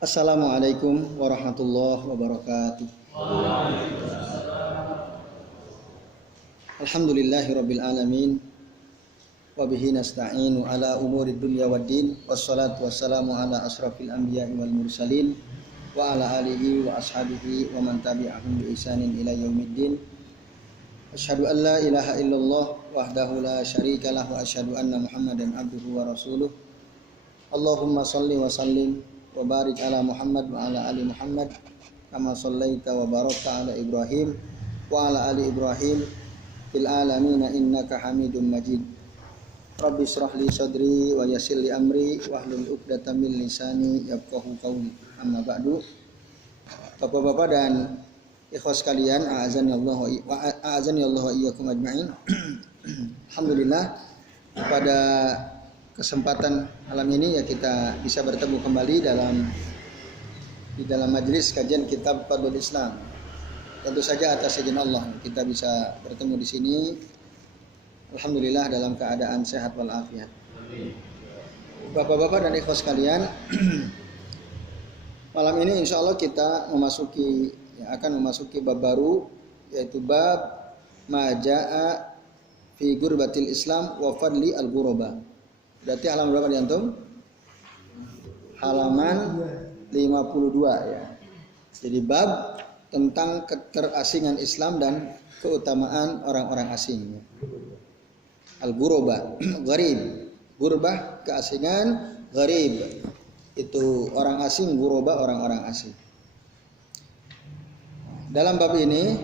Assalamualaikum warahmatullahi wabarakatuh. Alhamdulillahirabbil alamin wa bihi nasta'inu ala umurid dunya waddin wassalatu wassalamu ala asrafil anbiya'i wal mursalin wa ala alihi wa ashabihi wa man tabi'ahum bi ihsanin ila yaumiddin. Asyhadu an la ilaha illallah wahdahu la syarika lah wa asyhadu anna Muhammadan abduhu wa rasuluh. Allahumma shalli wa sallim wa barik ala Muhammad wa ala ali Muhammad kama shallaita wa barakta ala Ibrahim wa ala ali Ibrahim fil alamin innaka Hamidum Majid. Rabbi shrah li sadri wa yassir li amri wahlul 'uqdatam min lisani yafqahu qawli. Amma ba'du. Bapak-bapak dan ikhwas sekalian, a'azani Allah wa iyyakum ajma'in. Alhamdulillah, pada kesempatan malam ini ya kita bisa bertemu kembali di dalam majelis kajian kitab Fadlul Islam. Tentu saja atas izin Allah kita bisa bertemu di sini. Alhamdulillah dalam keadaan sehat walafiat. Bapak-bapak dan ikhwas sekalian, malam ini insya Allah kita akan memasuki bab baru, yaitu bab Maja'a fi Gurbatil Islam wa Fadli al-Ghuraba. Berarti halaman berapa di antum? Halaman 52 ya. Jadi bab tentang keterasingan Islam dan keutamaan orang-orang asing. Al-Ghuraba, gharib. Gurbah keasingan, gharib itu orang asing, ghuraba orang-orang asing. Dalam bab ini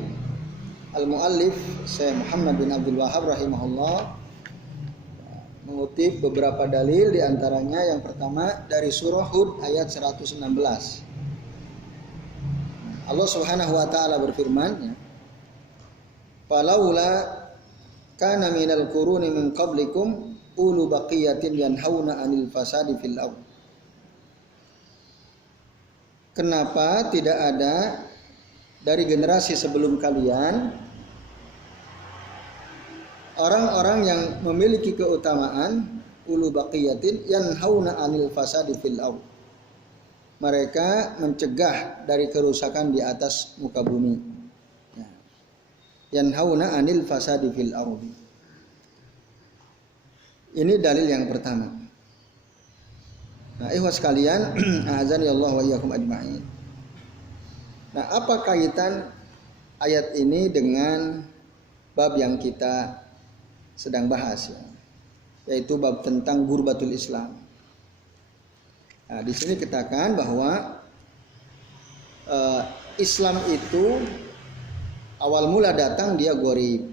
al-muallif Syekh Muhammad bin Abdul Wahhab rahimahullah mengutip beberapa dalil, diantaranya yang pertama dari surah Hud ayat 116. Allah Subhanahu wa taala berfirman, "Falaula kana minal quruni min qablikum ulu baqiyatin yanhauna 'anil fasadi fil ardh." Kenapa tidak ada dari generasi sebelum kalian orang-orang yang memiliki keutamaan ulu baqiyatin yanhauna 'anil fasadi fil ardh. Mereka mencegah dari kerusakan di atas muka bumi. Yanhauna 'anil fasadi fil ardh. Ini dalil yang pertama. Nah, ikhwas sekalian, azani Allah wa iyyakum ajma'in. Nah, apa kaitan ayat ini dengan bab yang kita sedang bahas ya, yaitu bab tentang Gurbatul Islam. Nah, di sini dikatakan bahwa Islam itu awal mula datang dia gharib.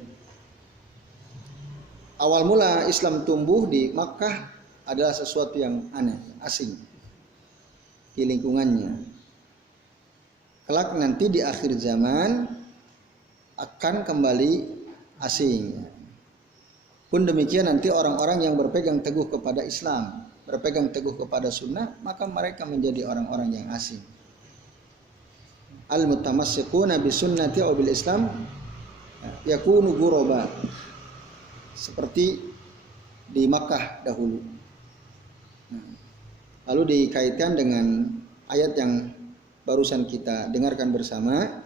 Awal mula Islam tumbuh di Makkah adalah sesuatu yang aneh, asing di lingkungannya. Kelak nanti di akhir zaman akan kembali asing. Pun demikian nanti orang-orang yang berpegang teguh kepada Islam, berpegang teguh kepada sunnah, maka mereka menjadi orang-orang yang asing. Al-mutamassiquna bi sunnati aw bil Islam yakunu ghuraba. Seperti di Makkah dahulu. Lalu dikaitkan dengan ayat yang barusan kita dengarkan bersama.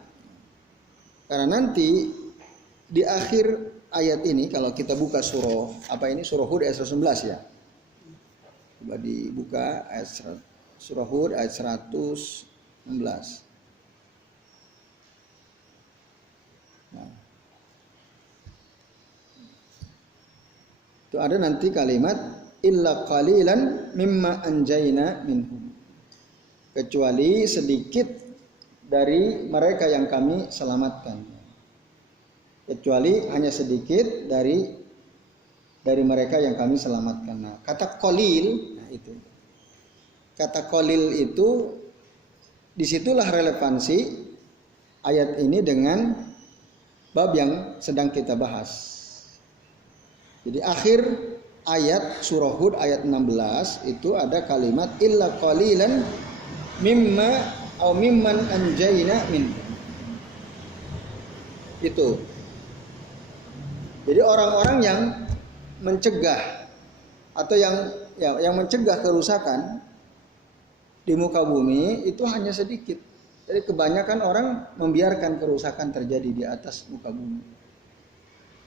Karena nanti di akhir ayat ini kalau kita buka surah Hud ayat 111 ya. Coba dibuka surah Hud ayat 116. Nah. Itu ada nanti kalimat illa qalilan mimma anjayna minhum. Kecuali sedikit dari mereka yang kami selamatkan. Kecuali hanya sedikit dari mereka yang kami selamatkan. Nah, kata qalil, nah itu. Kata qalil itu disitulah relevansi ayat ini dengan bab yang sedang kita bahas. Jadi akhir ayat surah Hud ayat 16 itu ada kalimat illa qalilan mimma aw mimman anjayna min. Itu. Jadi orang-orang yang mencegah atau yang mencegah kerusakan di muka bumi itu hanya sedikit. Jadi kebanyakan orang membiarkan kerusakan terjadi di atas muka bumi.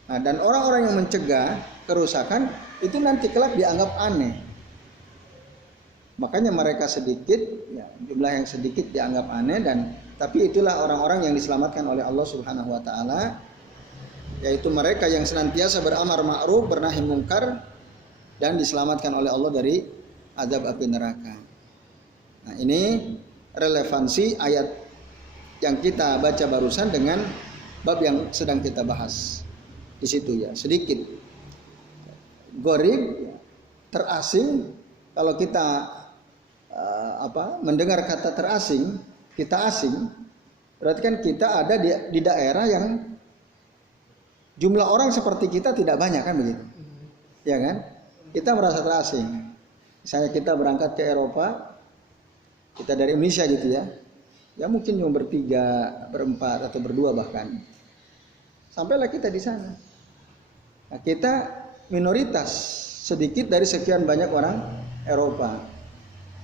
Nah, dan orang-orang yang mencegah kerusakan itu nanti kelak dianggap aneh. Makanya mereka sedikit, ya, jumlah yang sedikit dianggap aneh, dan tapi itulah orang-orang yang diselamatkan oleh Allah Subhanahu wa taala, yaitu mereka yang senantiasa beramar ma'ruf, bernahi mungkar, dan diselamatkan oleh Allah dari azab api neraka. Nah, ini relevansi ayat yang kita baca barusan dengan bab yang sedang kita bahas. Di situ ya, sedikit gharib, terasing. Kalau kita mendengar kata terasing, kita asing, berarti kan kita ada di daerah yang jumlah orang seperti kita tidak banyak, kan begitu? Ya kan? Kita merasa terasing. Misalnya kita berangkat ke Eropa, kita dari Indonesia gitu ya. Ya mungkin cuma bertiga, berempat, atau berdua bahkan. Sampailah kita di sana. Nah, kita minoritas, sedikit dari sekian banyak orang Eropa.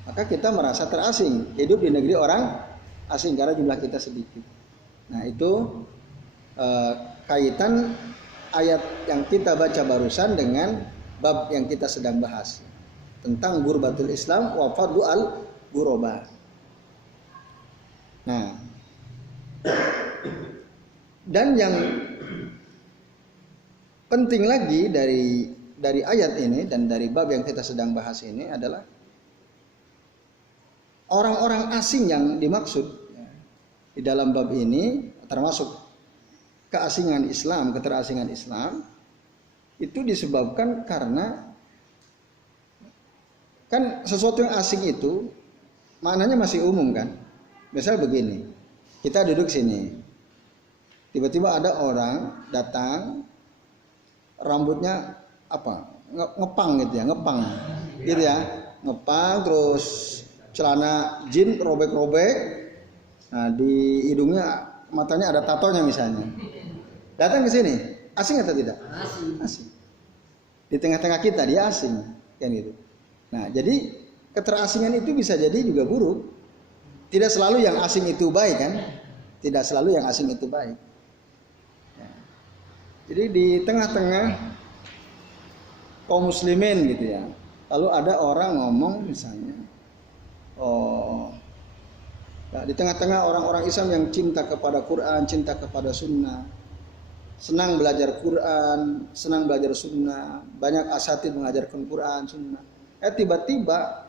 Maka kita merasa terasing, hidup di negeri orang asing karena jumlah kita sedikit. Nah, itu kaitan ayat yang kita baca barusan dengan bab yang kita sedang bahas tentang Ghurbatul Islam wa fadlu al-ghuraba. Nah, dan yang penting lagi dari ayat ini dan dari bab yang kita sedang bahas ini adalah orang-orang asing yang dimaksud di dalam bab ini, termasuk keasingan Islam, keterasingan Islam, itu disebabkan karena kan sesuatu yang asing itu maknanya masih umum kan. Misal begini, kita duduk sini, tiba-tiba ada orang datang, rambutnya ngepang gitu ya, ngepang, terus celana jin robek-robek, nah di hidungnya, matanya ada tatonya misalnya, datang ke sini, asing atau tidak? Asing. Di tengah-tengah kita dia asing, kan gitu. Nah, jadi keterasingan itu bisa jadi juga buruk. Tidak selalu yang asing itu baik kan? Tidak selalu yang asing itu baik. Ya. Jadi di tengah-tengah kaum muslimin gitu ya, lalu ada orang ngomong misalnya, di tengah-tengah orang-orang Islam yang cinta kepada Quran, cinta kepada Sunnah, senang belajar Quran, senang belajar Sunnah, banyak asatid mengajarkan Quran, Sunnah. Tiba-tiba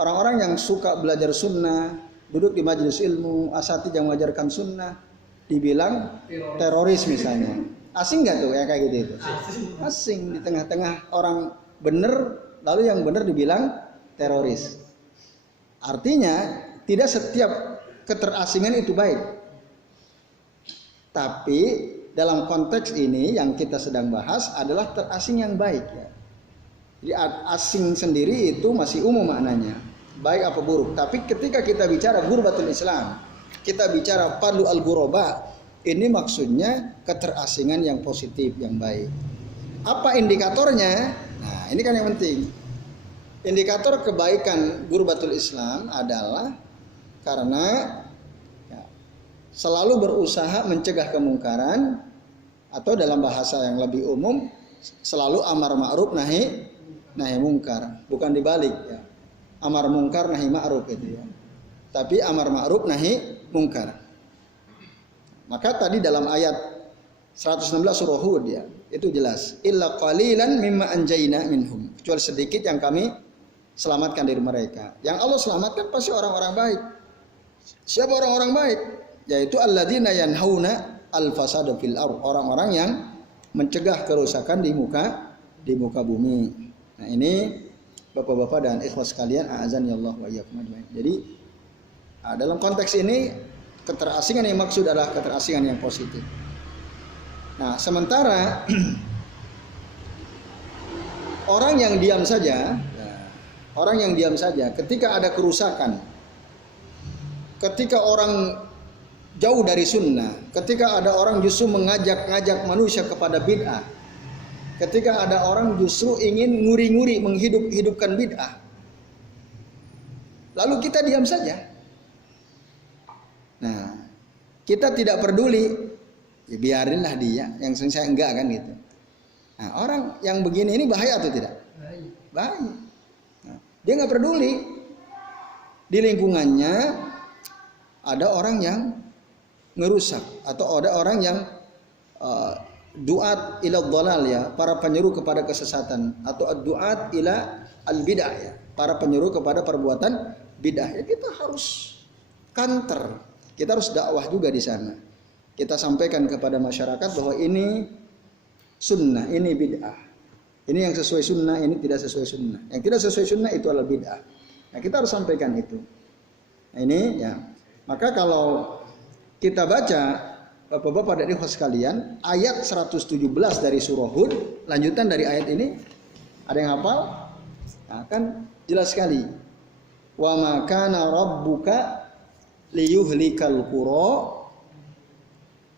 orang-orang yang suka belajar Sunnah, duduk di majelis ilmu, asatid yang mengajarkan Sunnah, dibilang teroris misalnya. Asing nggak tuh ya kayak gitu itu? Asing di tengah-tengah orang bener, lalu yang bener dibilang teroris. Artinya tidak setiap keterasingan itu baik. Tapi dalam konteks ini yang kita sedang bahas adalah terasing yang baik ya. Jadi asing sendiri itu masih umum maknanya, baik apa buruk. Tapi ketika kita bicara Ghurbatul Islam, kita bicara fadlu al-ghuraba, ini maksudnya keterasingan yang positif, yang baik. Apa indikatornya? Nah, ini kan yang penting. Indikator kebaikan Ghurbatul Islam adalah karena ya, selalu berusaha mencegah kemungkaran, atau dalam bahasa yang lebih umum selalu amar ma'ruf nahi mungkar, bukan dibalik ya. Amar mungkar nahi ma'ruf itu ya. Tapi amar ma'ruf nahi mungkar. Maka tadi dalam ayat 116 surah Hud ya, itu jelas, illa qalilan mimma anjayna minhum, kecuali sedikit yang kami selamatkan dari mereka. Yang Allah selamatkan pasti orang-orang baik. Siapa orang-orang baik? Yaitu alladzina yanhauna al-fasada fil ardh, orang-orang yang mencegah kerusakan di muka bumi. Nah, ini Bapak-bapak dan ikhwas sekalian, a'azani Allah wa iyyakum ajmain. Jadi dalam konteks ini keterasingan yang maksud adalah keterasingan yang positif. Nah, sementara orang yang diam saja, ketika ada kerusakan, ketika orang jauh dari sunnah, ketika ada orang justru mengajak manusia kepada bid'ah, ketika ada orang justru ingin nguri-nguri menghidupkan bid'ah, lalu kita diam saja. Nah, kita tidak peduli, ya biarinlah dia, yang saya enggak kan gitu. Nah, orang yang begini ini bahaya atau tidak? Bahaya. Nah, dia nggak peduli. Di lingkungannya ada orang yang ngerusak atau ada orang yang duat ila dhalal ya, para penyeru kepada kesesatan, atau duat ila al bidah ya, para penyeru kepada perbuatan bidah. Ya kita harus counter, kita harus dakwah juga di sana. Kita sampaikan kepada masyarakat bahwa ini sunnah, ini bid'ah. Ini yang sesuai sunnah, ini tidak sesuai sunnah. Yang tidak sesuai sunnah itu adalah bid'ah. Nah, kita harus sampaikan itu. Nah, ini ya. Maka kalau kita baca Bapak-bapak dan ikhwas sekalian, ayat 117 dari surah Hud, lanjutan dari ayat ini, ada yang hafal? Nah, kan jelas sekali. Wa ma kana rabbuka liyuhlikal qura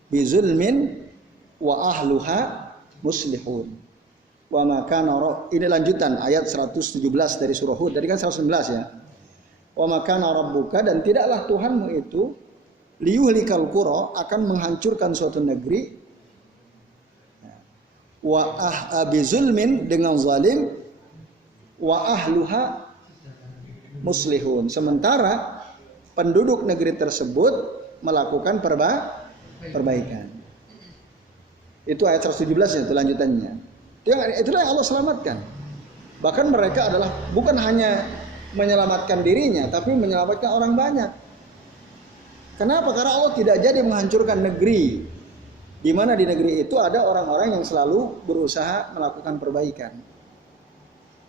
bizulmin wa ahluha muslihun. Wa ma kana, ini lanjutan ayat 117 dari surah Hud. Tadi kan 119 ya. Wa ma kana rabbuka, dan tidaklah Tuhanmu itu liyuhlikal qura, akan menghancurkan suatu negeri, wa bizulmin, dengan zalim, wa ahluha muslihun, sementara penduduk negeri tersebut melakukan perbaikan. Itu ayat 117 itu lanjutannya. Itulah yang Allah selamatkan. Bahkan mereka adalah bukan hanya menyelamatkan dirinya, tapi menyelamatkan orang banyak. Kenapa? Karena Allah tidak jadi menghancurkan negeri, di mana di negeri itu ada orang-orang yang selalu berusaha melakukan perbaikan.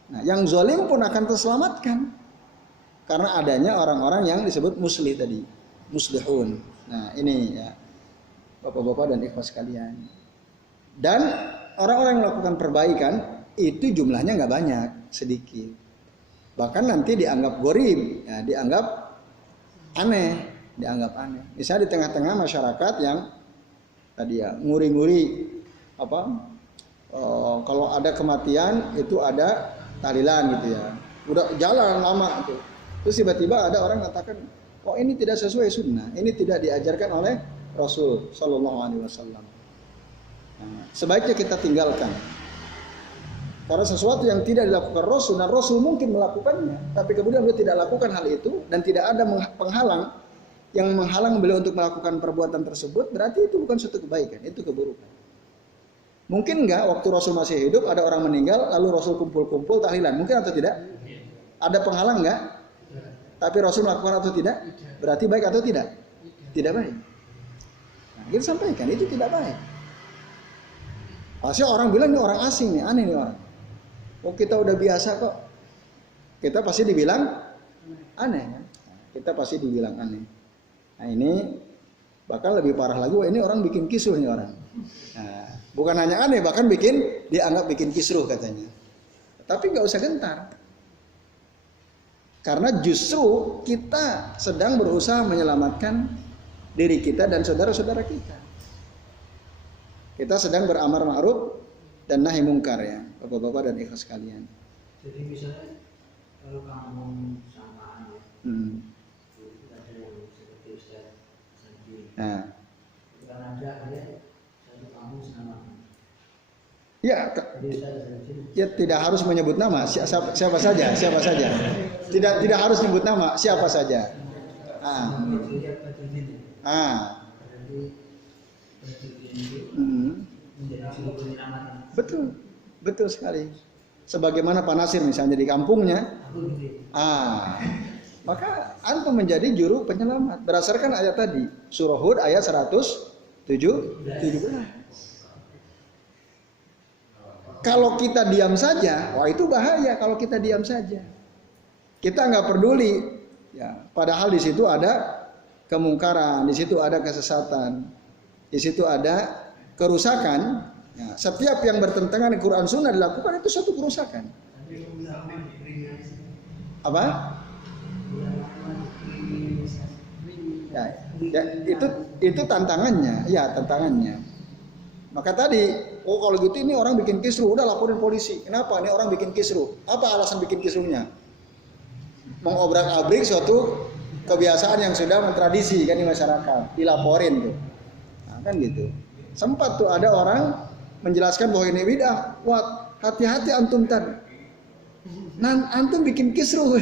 Nah, yang zalim pun akan terselamatkan karena adanya orang-orang yang disebut muslih tadi, muslihun. Nah, ini ya, bapak-bapak dan ikhwas sekalian. Dan orang-orang yang melakukan perbaikan itu jumlahnya nggak banyak, sedikit. Bahkan nanti dianggap gharib, ya, dianggap aneh. Misalnya di tengah-tengah masyarakat yang tadi ya nguri-nguri kalau ada kematian itu ada tahlilan gitu ya, udah jalan lama itu, terus tiba-tiba ada orang mengatakan, oh ini tidak sesuai sunnah, ini tidak diajarkan oleh Rasul Shallallahu Alaihi Wasallam. Nah, sebaiknya kita tinggalkan. Karena sesuatu yang tidak dilakukan Rasul, dan Rasul mungkin melakukannya, tapi kemudian beliau tidak lakukan hal itu, dan tidak ada penghalang yang menghalang beliau untuk melakukan perbuatan tersebut, berarti itu bukan suatu kebaikan, itu keburukan. Mungkin enggak waktu Rasul masih hidup ada orang meninggal, lalu Rasul kumpul-kumpul tahlilan, mungkin atau tidak? Ada penghalang enggak? Tapi Rasul melakukan atau tidak? Berarti baik atau tidak? Tidak baik. Nah, kita sampaikan itu tidak baik. Pasti orang bilang ini orang asing nih, aneh nih orang. Oh kita udah biasa kok. Kita pasti dibilang aneh kan? Kita pasti dibilang aneh. Nah ini bahkan lebih parah lagi, wah ini orang bikin kisruh nih orang. Nah, bukan hanya aneh, bahkan dianggap bikin kisruh katanya. Tapi nggak usah gentar. Karena justru kita sedang berusaha menyelamatkan diri kita dan saudara-saudara kita. Kita sedang beramar ma'ruf dan nahi mungkar ya, bapak-bapak dan ikhlas sekalian. Jadi misalnya kalau kamu samaan ya, ada yang seperti Ustaz Sandi. Nah, Bukan ada satu kamu sama. Ya tidak harus menyebut nama, siapa saja. Tidak harus menyebut nama, siapa saja. Betul sekali. Sebagaimana Pak Nasir misalnya di kampungnya, maka antum menjadi juru penyelamat berdasarkan ayat tadi, surah Hud ayat 117. Kalau kita diam saja, wah itu bahaya. Kalau kita diam saja, kita nggak peduli, ya. Padahal di situ ada kemungkaran, di situ ada kesesatan, di situ ada kerusakan. Ya, setiap yang bertentangan dengan Quran Sunnah dilakukan itu suatu kerusakan. Apa? Ya, itu tantangannya, ya tantangannya. Maka tadi, kalau gitu ini orang bikin kisruh, udah laporin polisi. Kenapa? Ini orang bikin kisruh. Apa alasan bikin kisruhnya? mengobrak-abrik suatu kebiasaan yang sudah mentradisi kan di masyarakat, dilaporin tuh. Nah, kan gitu. Sempat tuh ada orang menjelaskan bahwa ini bid'ah. Wah, hati-hati antum tadi. Antum bikin kisruh.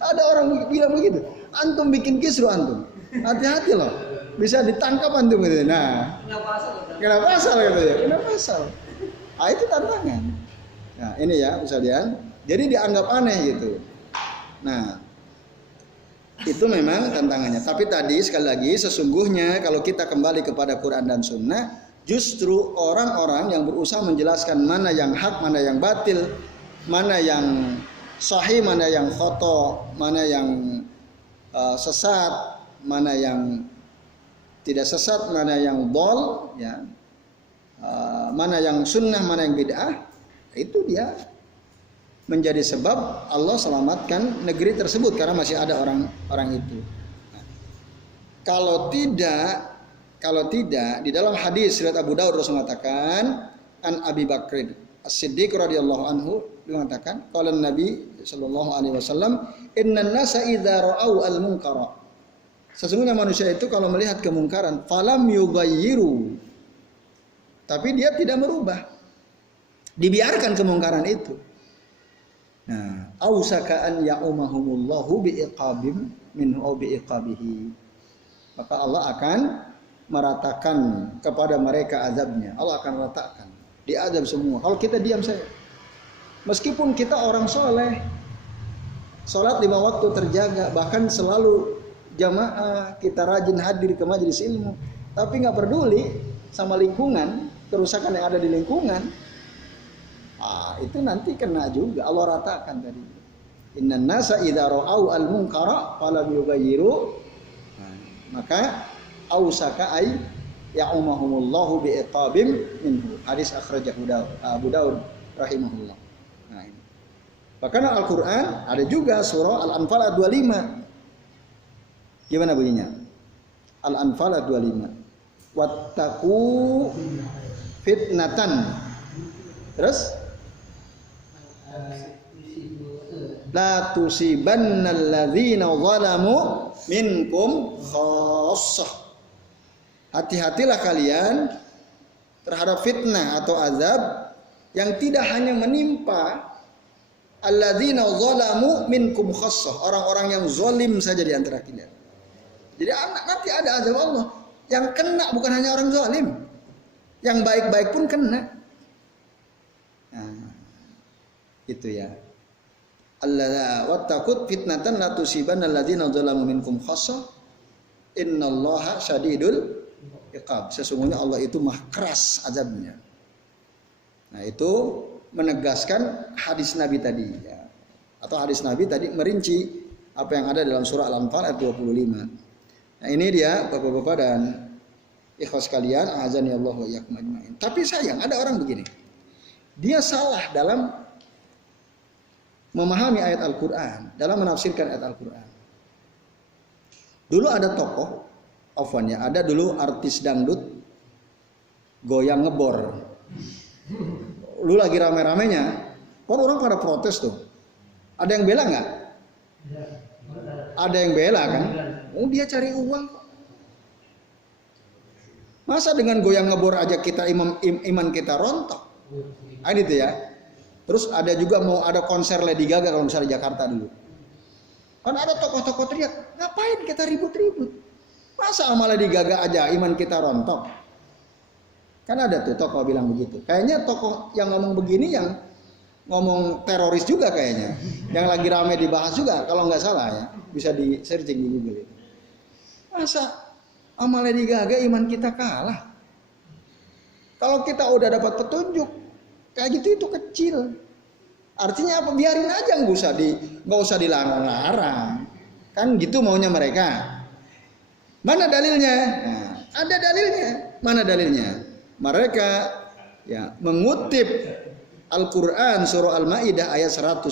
Ada orang bilang begitu. Antum bikin kisruh antum. Hati-hati loh. Bisa ditangkap antum gitu. Nah, kenapa asal gitu ya? Kenapa asal? Ah, itu tantangan. Nah, ini ya, Ustadian. Jadi dianggap aneh gitu. Nah, itu memang tantangannya. Tapi tadi sekali lagi sesungguhnya kalau kita kembali kepada Quran dan Sunnah, justru orang-orang yang berusaha menjelaskan mana yang hak, mana yang batil, mana yang sahih, mana yang khoto, mana yang sesat, mana yang tidak sesat, mana yang dhol, ya, mana yang sunnah, mana yang bid'ah, itu dia menjadi sebab Allah selamatkan negeri tersebut karena masih ada orang-orang itu. Nah, kalau tidak di dalam hadis riwayat Abu Daud Rasul mengatakan an Abi Bakr As-Siddiq radhiyallahu anhu mengatakan qala Nabi sallallahu alaihi wasallam innan nasa idza ra'au al-munkara. Sesungguhnya manusia itu kalau melihat kemungkaran falam yughayyiru, tapi dia tidak merubah, dibiarkan kemungkaran itu. Nah, ausaka an ya'umahumullahu biiqabim minhu aw biiqabihi. Maka Allah akan meratakan kepada mereka azabnya. Allah akan ratakan, diazab semua. Kalau kita diam saja, meskipun kita orang soleh, sholat 5 waktu terjaga, bahkan selalu jamaah, kita rajin hadir ke majelis ilmu, tapi nggak peduli sama lingkungan, kerusakan yang ada di lingkungan, itu nanti kena juga. Allah ratakan tadi. Innan nasa idza ra'au al-munkara falam yughayyiru, maka ausaka ay ya'umahumullahu bi'iqabim minhu. Hadis akhrajahu Abu Daud rahimahullah. Nah, ini. Bahkan Al-Qur'an ada juga surah Al-Anfal ayat 25. Gimana bunyinya? Al-Anfal ayat 25. Wattaqu fitnatan. Terus la tusibannal ladzina zalamu minkum khassah. Hati-hatilah kalian terhadap fitnah atau azab yang tidak hanya menimpa alladzina zalamu minkum khassah, orang-orang yang zalim saja di antara kalian. Jadi nanti ada azab Allah yang kena bukan hanya orang zalim, yang baik-baik pun kena. Nah, itu ya. Allah wattaqut fitnatan la tusibanna alladzina zalamu minkum khassah innallaha syadidul iqab. Sesungguhnya Allah itu maha keras azabnya. Nah, itu menegaskan hadis Nabi tadi ya. Atau hadis Nabi tadi merinci apa yang ada dalam surah Al-Anfal ayat 25. Nah, ini dia Bapak-bapak dan ikhwas sekalian, azani Allah wa iyyakum ajmain. Tapi sayang ada orang begini. Dia salah dalam memahami ayat Al-Quran, dalam menafsirkan ayat Al-Quran. Dulu ada tokoh, ada dulu artis dangdut goyang ngebor. Lu lagi rame-ramenya, kan orang pada protes tuh. Ada yang bela nggak? Ada yang bela kan? Oh, dia cari uang. Masa dengan goyang ngebor aja kita iman kita rontok? Gitu ya. Terus ada juga mau ada konser Lady Gaga kalau misalnya di Jakarta dulu. Kan ada tokoh-tokoh teriak, ngapain kita ribut-ribut? Masa sama Lady Gaga aja iman kita rontok? Kan ada tuh tokoh bilang begitu. Kayaknya tokoh yang ngomong begini yang ngomong teroris juga kayaknya. Yang lagi rame dibahas juga kalau nggak salah ya. Bisa di searching di Google itu. Masa sama Lady Gaga iman kita kalah? Kalau kita udah dapat petunjuk kayak gitu itu kecil. Artinya apa? Biarin aja, nggak usah dilarang-larang. Kan gitu maunya mereka. Mana dalilnya? Nah, ada dalilnya. Mana dalilnya? Mereka ya mengutip Al-Quran surah Al-Maidah ayat 105.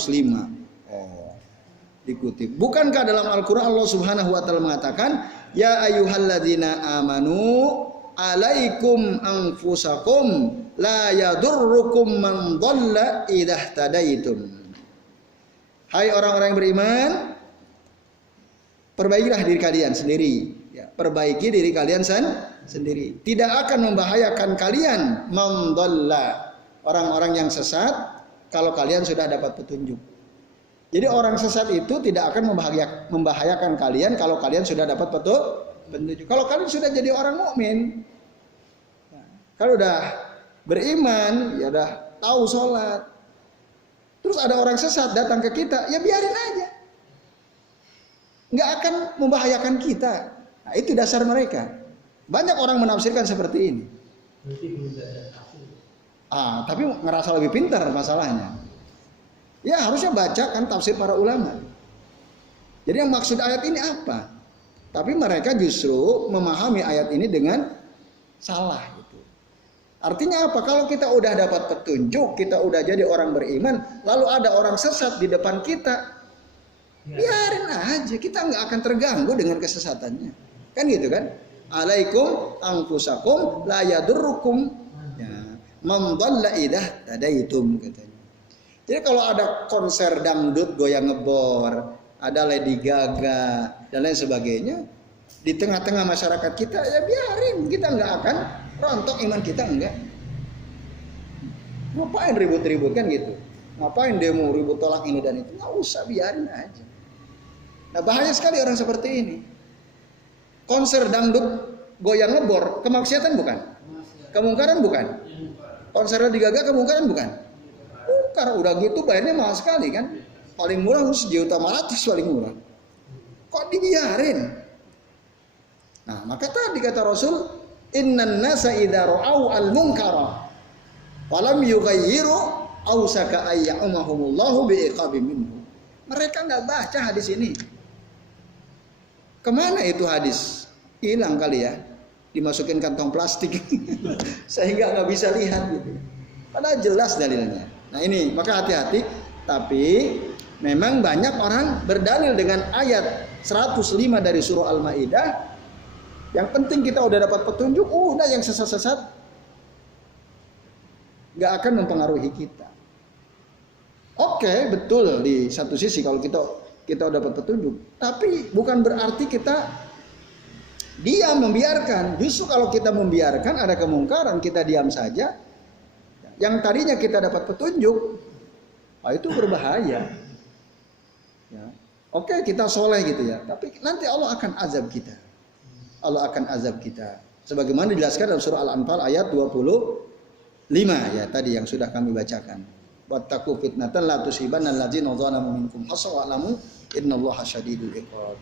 Dikutip. Bukankah dalam Al-Quran Allah Subhanahu wa taala mengatakan, "Ya ayyuhalladzina amanu alaikum anfusakum la yadurrukum man dhalla idza ihtadaitum." Hai orang-orang yang beriman, perbaikilah diri kalian sendiri. Ya, perbaiki diri kalian sendiri. Tidak akan membahayakan kalian mandalla, orang-orang yang sesat, kalau kalian sudah dapat petunjuk. Jadi orang sesat itu tidak akan membahayakan kalian kalau kalian sudah dapat petunjuk. Kalau kalian sudah jadi orang mukmin, kalau udah beriman, ya udah tahu sholat, terus ada orang sesat datang ke kita, ya biarin aja, nggak akan membahayakan kita. Nah, itu dasar mereka. Banyak orang menafsirkan seperti ini. Tapi ngerasa lebih pintar masalahnya. Ya harusnya baca kan tafsir para ulama. Jadi yang maksud ayat ini apa? Tapi mereka justru memahami ayat ini dengan salah gitu. Artinya apa? Kalau kita udah dapat petunjuk, kita udah jadi orang beriman, lalu ada orang sesat di depan kita, biarin aja, kita nggak akan terganggu dengan kesesatannya. Kan gitu kan? Alaikum anfusakum la yadurrukum man dhalla idza tadaitum katanya. Jadi kalau ada konser dangdut goyang ngebor, ada Lady Gaga dan lain sebagainya di tengah-tengah masyarakat kita, ya biarin, kita nggak akan rontok iman kita, enggak. Ngapain ribut-ribut kan gitu? Ngapain demo ribut tolak ini dan itu? Nggak usah, biarin aja. Nah bahaya sekali orang seperti ini. Konser dangdut goyang ngebor, kemaksiatan bukan? Kemungkaran bukan? Konser Lady Gaga kemungkaran bukan? Karena udah gitu bayarnya mahal sekali kan, paling murah $1.500.000 paling murah. Kok dibiarin? Nah maka tadi kata Rasul, innan nasa idza ra'au al munkara walam yughayyiru ausaka ayyamahumullahu biiqabim minhu. Mereka nggak baca hadis ini. Kemana itu hadis? Hilang kali ya, dimasukin kantong plastik sehingga nggak bisa lihat gitu. Padahal jelas dalilnya. Nah ini maka hati-hati. Tapi memang banyak orang berdalil dengan ayat 105 dari surah Al-Maidah. Yang penting kita udah dapat petunjuk, udah yang sesat-sesat nggak akan mempengaruhi kita. Oke, betul di satu sisi kalau kita udah dapat petunjuk, tapi bukan berarti kita diam membiarkan. Justru kalau kita membiarkan ada kemungkaran, kita diam saja. Yang tadinya kita dapat petunjuk, itu berbahaya. Ya. Oke, kita soleh gitu ya, tapi nanti Allah akan azab kita. Allah akan azab kita. Sebagaimana dijelaskan dalam surah Al-Anfal ayat 25 ya tadi yang sudah kami bacakan. Wattaqu fitnatan la tusibanna alladzina zalamu minkum khassa wa'lamu innallaha syadidul iqab.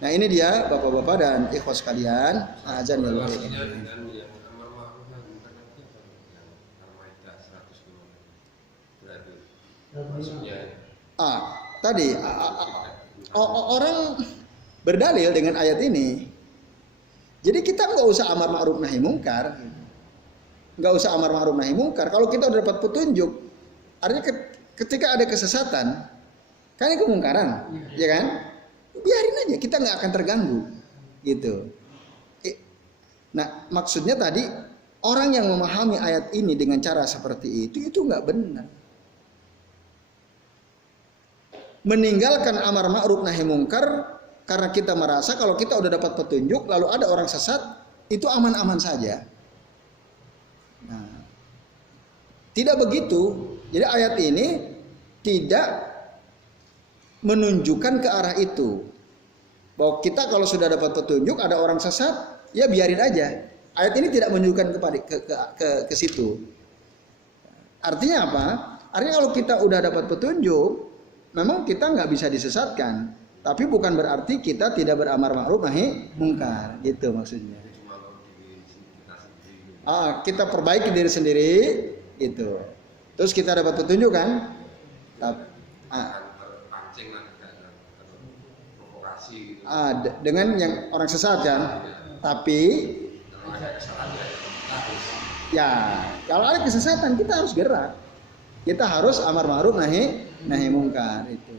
Nah, ini dia Bapak-bapak dan ikhwas sekalian, azan ya Allah. Tadi orang berdalil dengan ayat ini. Jadi kita nggak usah amar ma'ruf nahi mungkar, nggak usah amar ma'ruf nahi mungkar. Kalau kita udah dapat petunjuk, artinya ketika ada kesesatan, kan ini kemungkaran, ya kan? Biarin aja, kita nggak akan terganggu, gitu. Nah, maksudnya tadi orang yang memahami ayat ini dengan cara seperti itu nggak benar. Meninggalkan amar ma'ruf nahi mungkar karena kita merasa kalau kita udah dapat petunjuk lalu ada orang sesat, itu aman-aman saja. Nah, tidak begitu. Jadi ayat ini tidak menunjukkan ke arah itu. Bahwa kita kalau sudah dapat petunjuk ada orang sesat, ya biarin aja. Ayat ini tidak menunjukkan ke situ. Artinya apa? Artinya kalau kita udah dapat petunjuk, memang kita nggak bisa disesatkan. Tapi bukan berarti kita tidak beramar ma'ruf nahi mungkar, gitu maksudnya. Kita perbaiki diri sendiri, gitu. Terus kita dapat petunjuk kan? Dengan yang orang sesat kan? Tapi, ya kalau ada kesesatan kita harus gerak. Kita harus amar ma'ruf nahi mungkar itu.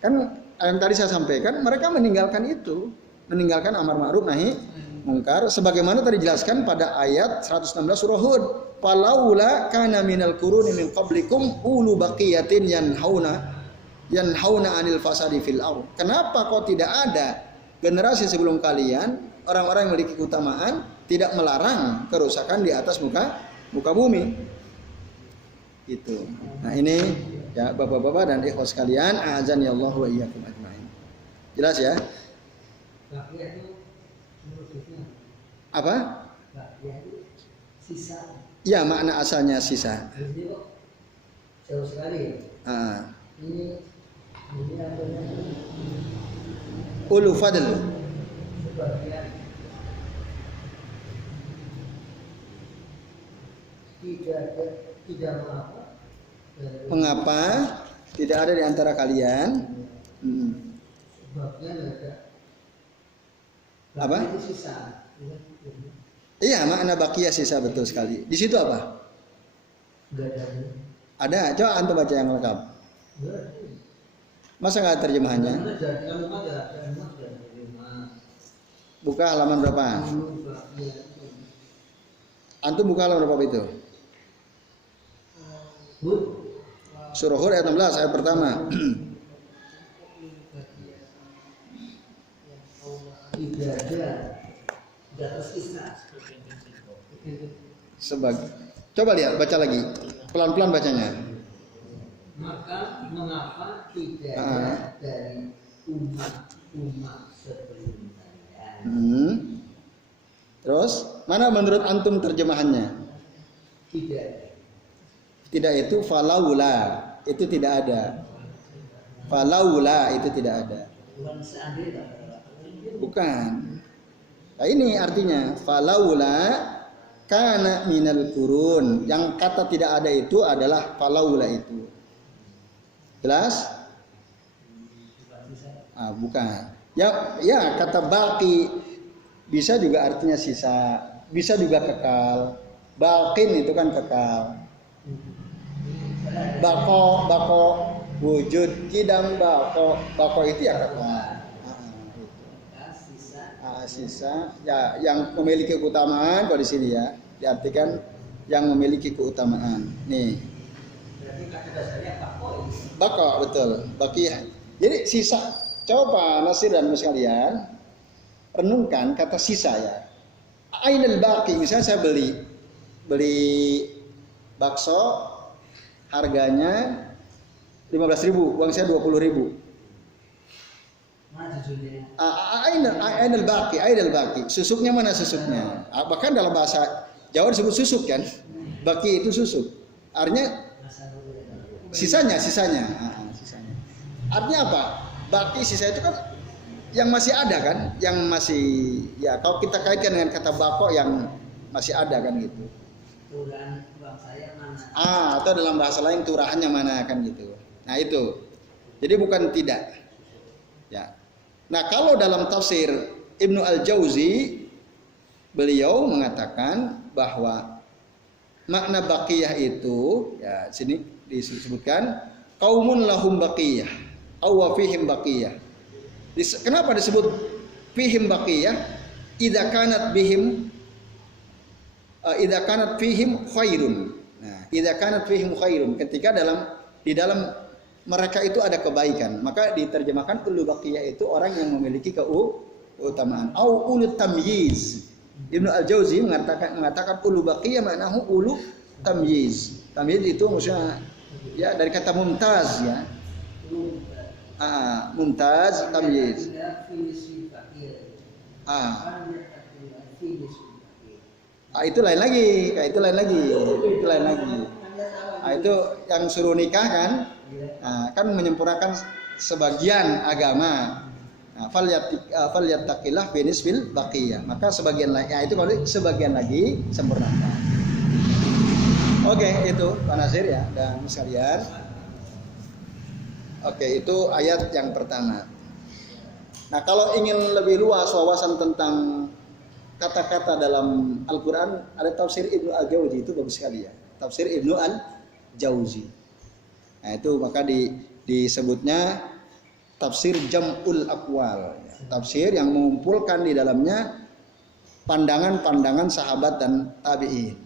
Kan yang tadi saya sampaikan, mereka meninggalkan itu, meninggalkan amar ma'ruf nahi mungkar sebagaimana tadi dijelaskan pada ayat 116 surah Hud. Falaula kana minal quruni min qablikum ulu baqiyatin yanhauna yanhauna 'anil fasadi fil ardh. Kenapa kok tidak ada generasi sebelum kalian, orang-orang yang memiliki keutamaan tidak melarang kerusakan di atas muka bumi? Itu. Nah, ini ya Bapak-bapak dan ikhwas sekalian, a'azani Allah wa iyyakum ajmain. Jelas ya? Apa? Sisa. Ya, makna asalnya sisa. Jauh sekali. Ini apa namanya? Ulu fadl. Sebagian tidak mengapa tidak ada di antara kalian? Sebabnya ada. Apa? Itu sisa. Iya, makna baqiyah sisa, betul sekali. Di situ apa? Enggak ada. Ada, coba antum baca yang lengkap. Masa nggak ada terjemahannya? Buka halaman berapa? Antum buka halaman berapa itu? Surah Hud ayat 16 ayat pertama. Coba lihat, baca lagi. Pelan-pelan bacanya. Maka mengapa tidak ada dari umat sebelum kalian? Terus, mana menurut antum terjemahannya? Tidak itu falaula, itu tidak ada. Falaula itu tidak ada. Bukan. Nah, ini artinya falaula kana minal qurun. Yang kata tidak ada itu adalah falaula itu. Jelas? Bukan. Ya kata baqi bisa juga artinya sisa, bisa juga kekal. Baqin itu kan kekal. Bako wujud kidam bako itu ya kekal. Sisa ya yang memiliki keutamaan kalau di sini ya diartikan yang memiliki keutamaan. Nih. Berarti kata dasarnya Bako betul, baqiyah. Jadi sisa. Coba Nasir dan sekalian renungkan kata sisa ya. Ainal baqi, misalnya saya beli bakso harganya 15.000, uang saya 20.000. Mana susunya? Ainal baqi. Susuknya mana susuknya? Bahkan dalam bahasa Jawa disebut susuk kan? Baqi itu susuk. Artinya sisanya. Artinya apa? Baqi sisa itu kan yang masih ada kan? Yang masih ya kalau kita kaitkan dengan kata bako yang masih ada kan gitu. Turahan uang saya mana? Atau dalam bahasa lain turahannya mana kan gitu. Nah itu. Jadi bukan tidak. Ya. Nah kalau dalam tafsir Ibnu Al-Jauzi beliau mengatakan bahwa makna baqiyah itu ya sini disebutkan qaumun lahum baqiyah aw fihim baqiyah. Kenapa disebut fihim baqiyah? Idza kanat fihim khairun. Nah, idza kanat fihim khairun, ketika di dalam mereka itu ada kebaikan, maka diterjemahkan ulu baqiyah itu orang yang memiliki keutamaan. Au ulu tamyiz. Ibnu Al-Jauzi mengatakan ulu baqiyah maknahu ulu tamyiz. Tamyiz itu maksudnya ya dari kata mumtaz ya. Mumtaz tamyiz. Itu lain lagi. Itu yang suruh nikah kan? Kan menyempurnakan sebagian agama. Falyattaqillah fi nisfil baqiyah. Maka sebagian lagi, itu kalau sebagian lagi sempurnakan. Oke, itu Pak Nasir ya dan sekalian. Oke, itu ayat yang pertama. Nah, kalau ingin lebih luas wawasan tentang kata-kata dalam Al-Quran, ada tafsir Ibnu Al-Jauzi, itu bagus sekali ya. Tafsir Ibnu Al-Jauzi. Nah, itu maka disebutnya tafsir Jam'ul Aqwal. Tafsir yang mengumpulkan di dalamnya pandangan-pandangan sahabat dan tabi'in.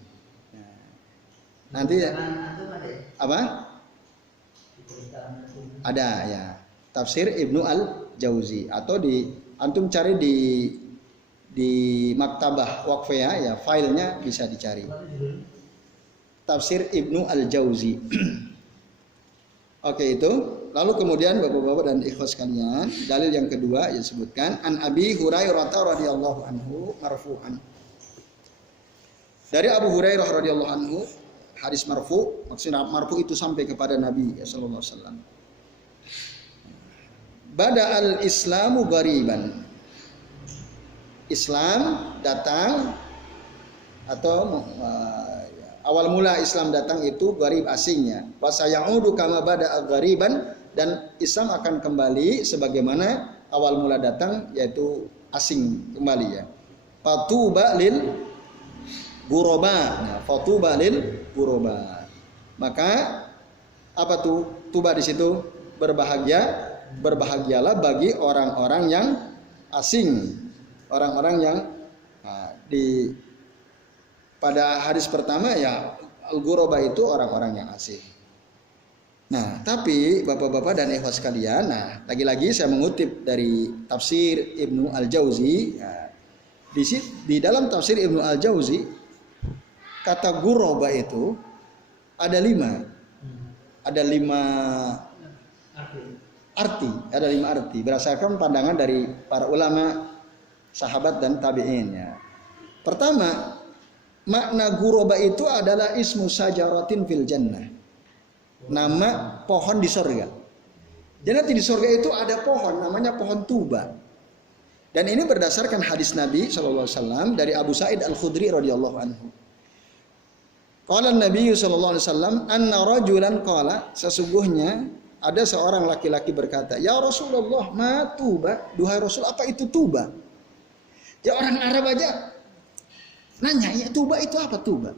Nanti apa? Ada ya. Tafsir Ibnu Al-Jauzi atau antum cari di maktabah Waqfiyah ya, filenya bisa dicari. Tafsir Ibnu Al-Jauzi. Oke itu. Lalu kemudian Bapak-bapak dan ikhwas sekalian, dalil yang kedua yang disebutkan an Abi Hurairah radhiyallahu anhu marfu'an. Dari Abu Hurairah radhiyallahu anhu, hadis marfu, maksudnya marfu itu sampai kepada Nabi sallallahu alaihi wasallam. Bada'al Islamu ghariban. Islam datang atau awal mula Islam datang itu gharib asingnya. Wa sayaudu kama bada'a ghariban, dan Islam akan kembali sebagaimana awal mula datang, yaitu asing kembali ya. Fatuba lil ghuraba. Nah, fatuba lil ghuraba. Maka apa tuh? Tuba di situ berbahagia. Berbahagialah bagi orang-orang yang asing. Orang-orang yang pada hadis pertama ya al-ghuraba itu orang-orang yang asing. Nah, tapi Bapak-bapak dan ikhwas sekalian, nah lagi-lagi saya mengutip dari tafsir Ibnu Al-Jauzi. Nah, di dalam tafsir Ibnu Al-Jauzi kata ghuraba itu ada 5 arti berdasarkan pandangan dari para ulama, sahabat dan tabi'in ya. Pertama, makna ghuraba itu adalah ismu sajaratin fil jannah. Nama pohon di surga. Jadi nanti di surga itu ada pohon namanya pohon tuba. Dan ini berdasarkan hadis Nabi SAW dari Abu Sa'id Al-Khudri radhiyallahu anhu. Qala Nabi SAW anna rajulan qala, sesungguhnya ada seorang laki-laki berkata, ya Rasulullah, ma tuba, duhai Rasul, apa itu tuba? Ya orang Arab aja nanya, ya tuba itu apa tuba?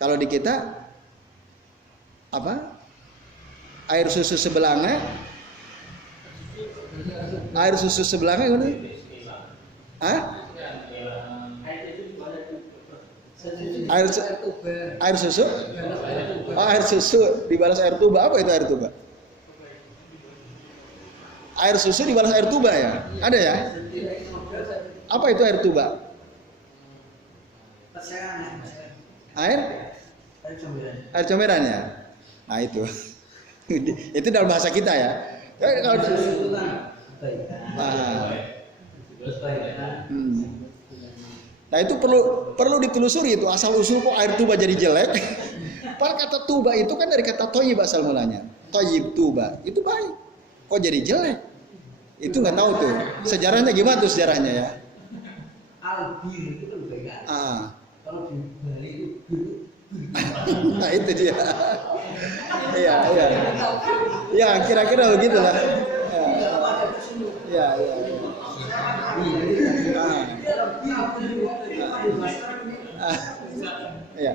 Kalau di kita apa? Air susu sebelanga gimana? Hah? Air susu? Oh, air susu dibalas air tuba. Apa itu air tuba? Air susu dibalas air tuba ya? Ada ya? Apa itu air tuba? Air comberan ya? Nah itu. Itu dalam bahasa kita ya. Nah itu perlu ditelusuri itu asal usul kok air tuba jadi jelek. Padahal kata tuba itu kan dari kata toyib asal mulanya. Toyib tuba itu baik. Kok jadi jelek? Itu nggak tahu tuh. Sejarahnya gimana tuh sejarahnya ya? Albir itu lebih baik. Kalau di Bali itu nah itu dia. Iya. Ya kira-kira begitulah. Ya. Ya.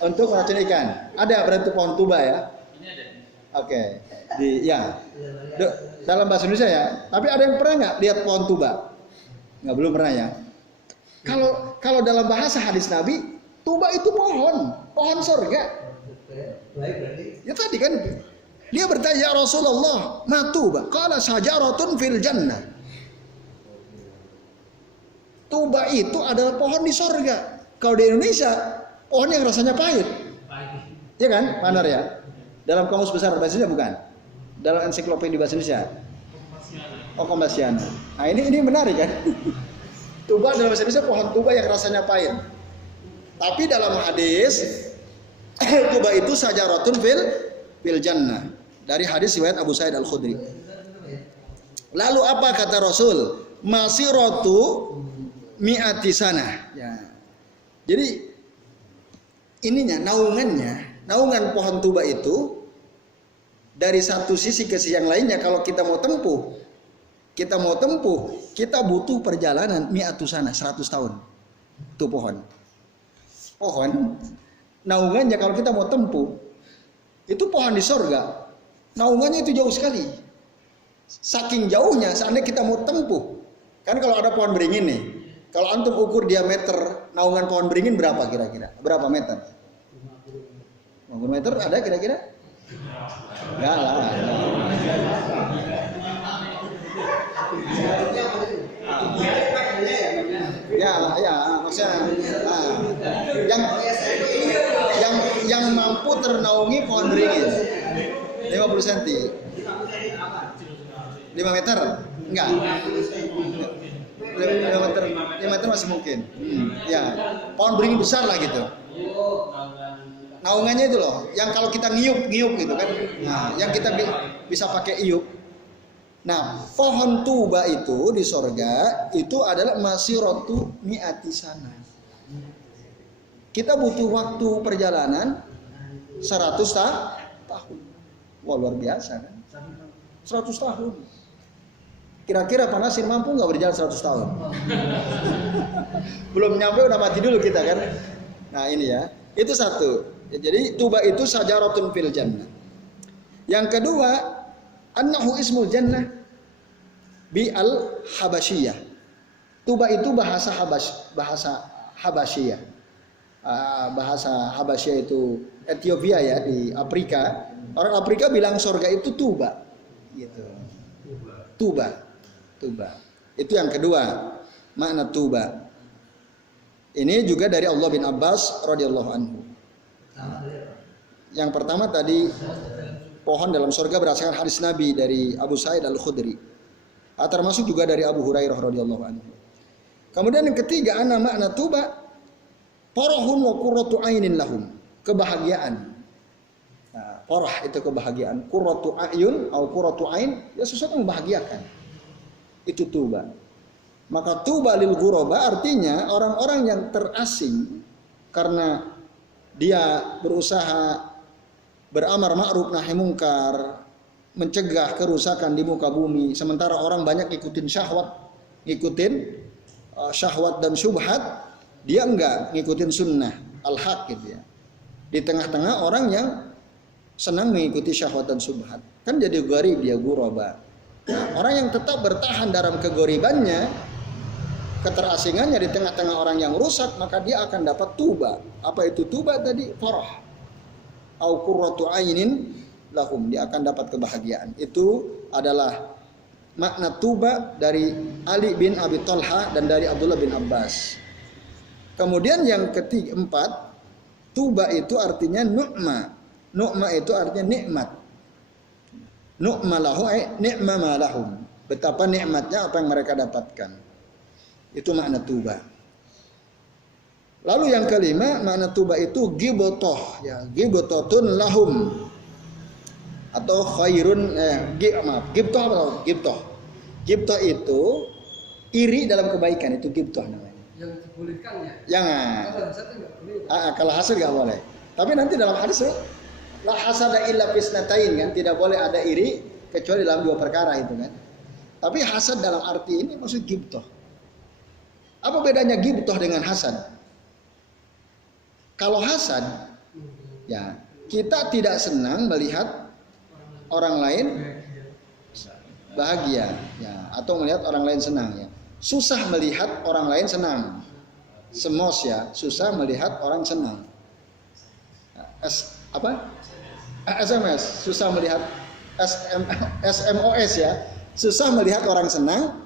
Untuk meracun ikan. Ada berarti pohon tuba ya? Oke. Dalam bahasa Indonesia ya. Tapi ada yang pernah nggak lihat pohon tuba? Nggak, belum pernah ya. Kalau dalam bahasa hadis Nabi, tuba itu pohon surga. Ya tadi kan dia bertanya, ya Rasulullah, ma tuba? Qala syajaratun fil jannah. Tuba itu adalah pohon di surga. Kalau di Indonesia, pohon yang rasanya pahit. Ya kan, Pak Anar ya? Dalam kamus besar bahasa Indonesia bukan? Dalam ensiklopedia bahasa Indonesia. Oh, Kompasiana. Nah ini menarik kan? Tuba dalam bahasa Indonesia pohon tuba yang rasanya pahit. Tapi dalam hadis tuba itu sajaratun fil jannah. Dari hadis riwayat Abu Sa'id Al-Khudri. Lalu apa kata Rasul? Masiratu mi'ati sana. Ya. Jadi naungan pohon tuba itu dari satu sisi ke sisi yang lainnya, kalau kita mau tempuh, kita butuh perjalanan mi'atu sana, 100 tahun. Itu pohon naungannya kalau kita mau tempuh, itu pohon di surga. Naungannya itu jauh sekali. Saking jauhnya, seandainya kita mau tempuh, kan kalau ada pohon beringin nih, Kalau antum ukur diameter naungan pohon beringin berapa kira-kira? Berapa meter? 50 meter ada kira-kira? Enggak lah. Ya, maksudnya yang mampu ternaungi pohon beringin 50 cm. 5 meter? Enggak. 5 meter masih mungkin. Ya, pohon beringin besar lah gitu. Naungannya itu loh, yang kalau kita ngiyup gitu kan. Nah, yang kita bisa pakai iup. Nah, pohon tuba itu di sorga itu adalah masiratu mi'ati sana. Kita butuh waktu perjalanan 100 tahun. Wah, luar biasa kan? 100 tahun. Kira-kira Pak Nasir mampu nggak berjalan 100 tahun? Belum nyampe udah mati dulu kita kan? Nah ini ya, itu satu. Jadi tuba itu sajaratun fil jannah. Yang kedua, annahu ismul jannah bi al habasyiyah. Tuba itu bahasa Habasyiyah. Bahasa Habasyiyah itu Ethiopia ya, di Afrika. Orang Afrika bilang surga itu tuba. Gitu. Tuba. Itu yang kedua, makna tuba. Ini juga dari Allah bin Abbas radhiyallahu anhu. Yang pertama tadi pohon dalam surga berdasarkan hadis Nabi dari Abu Sa'id Al-Khudri. Termasuk juga dari Abu Hurairah radhiyallahu anhu. Kemudian yang ketiga, ana makna tuba farahun wa qurratu ainin lahum. Kebahagiaan. Nah, farah itu kebahagiaan, qurratu ayun atau qurratu ain ya sesuatu yang membahagiakan. Itu tuba. Maka tuba lil ghuraba artinya orang-orang yang terasing karena dia berusaha beramar ma'ruf nahi mungkar, mencegah kerusakan di muka bumi, sementara orang banyak ngikutin syahwat dan syubhat, dia enggak ngikutin sunnah al-haq gitu ya. Di tengah-tengah orang yang senang mengikuti syahwat dan syubhat, kan jadi gharib, dia ghuraba. Nah, orang yang tetap bertahan dalam kegoribannya, keterasingannya di tengah-tengah orang yang rusak, maka dia akan dapat tuba. Apa itu tuba tadi? Farah. Au qurratu ainin lahum, dia akan dapat kebahagiaan. Itu adalah makna tuba dari Ali bin Abi Thalha dan dari Abdullah bin Abbas. Kemudian yang keempat, tuba itu artinya nu'ma. Nu'ma itu artinya nikmat. Nu'ma lahu ni'ma ma lahum. Betapa nikmatnya apa yang mereka dapatkan. Itu makna tuba. Lalu yang kelima, makna tuba itu ghibtoh, ya, ghibtotun lahum. Atau khairun ghibtoh apa? Ghibtoh itu iri dalam kebaikan, itu ghibtoh namanya. Yang dibolehkan ya? Jangan. Kalau hasad enggak boleh. Tapi nanti dalam hadis la hasada illa fisnatain kan, tidak boleh ada iri kecuali dalam dua perkara itu kan. Tapi hasad dalam arti ini maksud ghibtoh. Apa bedanya ghibtoh dengan hasad? Kalau hasad, ya kita tidak senang melihat orang lain bahagia, ya, atau melihat orang lain senang, ya. Susah melihat orang lain senang. Semos ya, susah melihat orang senang. SMS, susah melihat SMOS ya, susah melihat orang senang.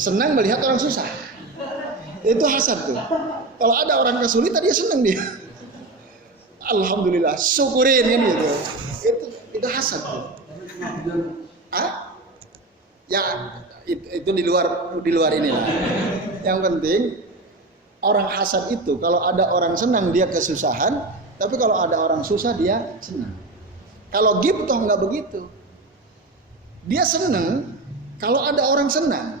Senang melihat orang susah. Itu hasad tuh. Kalau ada orang kesulitan dia senang dia. Alhamdulillah, syukurin kan gitu. Itu hasad tuh. Ya itu di luar ini lah. Yang penting orang hasad itu kalau ada orang senang dia kesusahan, tapi kalau ada orang susah dia senang. Kalau ghibtoh nggak begitu. Dia senang kalau ada orang senang.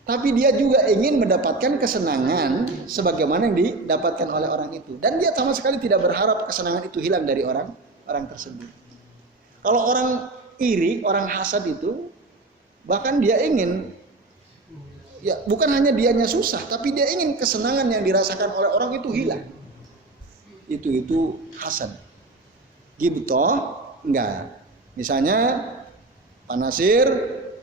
Tapi dia juga ingin mendapatkan kesenangan sebagaimana yang didapatkan oleh orang itu. Dan dia sama sekali tidak berharap kesenangan itu hilang dari orang tersebut. Kalau orang iri, orang hasad itu, bahkan dia ingin, ya bukan hanya dianya susah, tapi dia ingin kesenangan yang dirasakan oleh orang itu hilang. Itu hasad. Ghibtoh enggak. Misalnya Pak Nasir